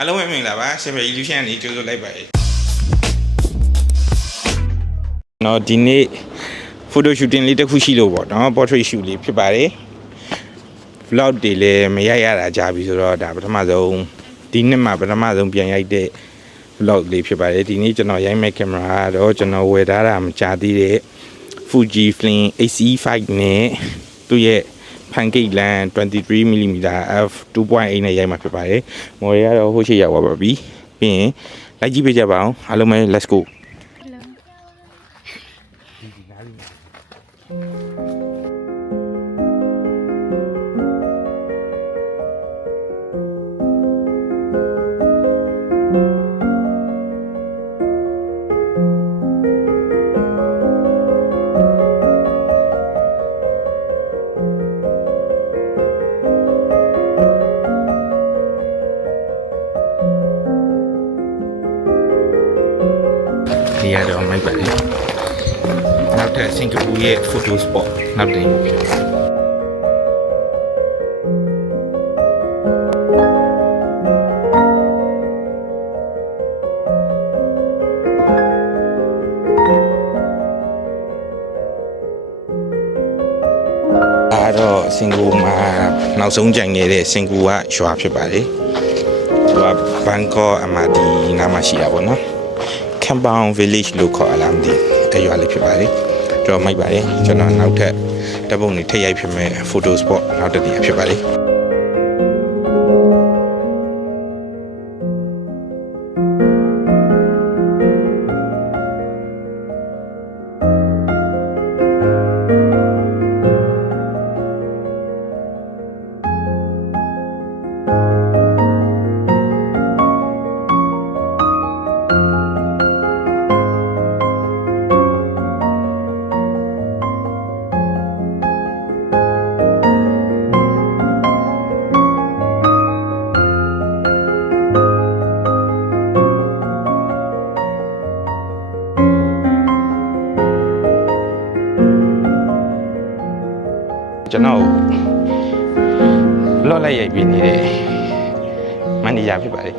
အားလုံးပဲမင်္ဂလာပါရှင်ပြ illusion နေကြိုးလိုက်ပါနော်ဒီနေ့ photo shooting လေးတစ်ခုရှိလို့ပေါ့နော် portrait shoot လေးဖြစ်ပါတယ် vlog တွေလည်းမရိုက်ရတာကြာပြီဆိုတော့ဒါပထမဆုံးဒီနှစ်မှာပထမဆုံးပြန်ရိုက်တဲ့ vlog လေးဖြစ်ပါတယ်ဒီနေ့ကျွန်တော်ရိုက်မဲ့ကင်မရာတော့ကျွန်တော်ဝယ်ထားတာမကြာသေးတဲ့ Fujifilm X-E5 နဲ့သူ့ရဲ့ pancake lens 23mm f 2.8 နဲ့ရိုက်မှာဖြစ်ပါတယ်မော်ရီကတော့ဟိုရှိရောက်ပါပြီပြီးရင်လိုက်ကြည့်ပေးကြပါအောင်အားလုံးပဲ let's goဒီရတော့မိုက်ပါလေနောက်ထပ်စင်ကာပူရဲ့ photo spot နောက်တင်တော့စင်ကာပူမှာနောက်ဆုံးကြံခဲ့တဲ့စင်ကာပူကရွာဖြစ်ပါလေသူကဘန်ကောက်အမာဒီနားမှာရှိတာပေါ့နော်Campbell Village လို့ခေါ်အလားမသိအရွာလေးဖြစ်ပါလေတော့မိုက်ပါတယ်ကျွန်တော်နောက်ထပ်ဓာတ်ပုံတွေထည့်ရိုက်ဖြစ်မဲ့ photo spot နောက်တစ်နေရာဖြစ်ပါလေကျွန်တော်လော့လိုက်ရိုက်ပြီးနေတဲ့မန်နေဂျာဖြစ်ပါတယ်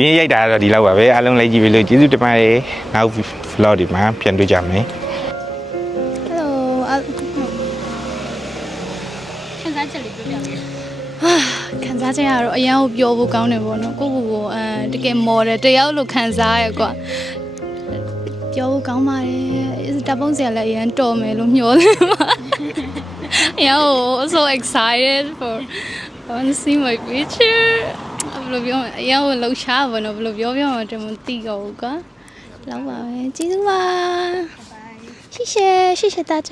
ဒီနေ့ရိုက်တာတော့ဒီလောက်ပါပဲအားလုံးလိုက်ကြည့်ပြီလို့ကျေးဇူးတင်ပါတယ်နောက် vlog ဒီမှာပြန်တွေ့ကြမယ် Hello ခံစားချက်လေးပြောပြပေးခံစားချက်ကတော့အရန်ကိုပြောဖို့ကောင်းတယ်ပေါ့နော်ကိုကိုတကယ်မော်တယ်တယောက်လို့ခံစားရကွာပြောဖို့ကောင်းပါတယ်တပုံးစရာလည်းအရန်တော်မယ်လို့မျှော်တယ်ပါအရန်ကို so excited for want to see my picture ဘယ်လိုပြောမလဲအရန်ကိုလှုပ်ရှားပါတော့ဘယ်လိုပြောမှတမသိတော့ဘူးကွာလောက်ပါပဲကျေးဇူးပါ谢谢大家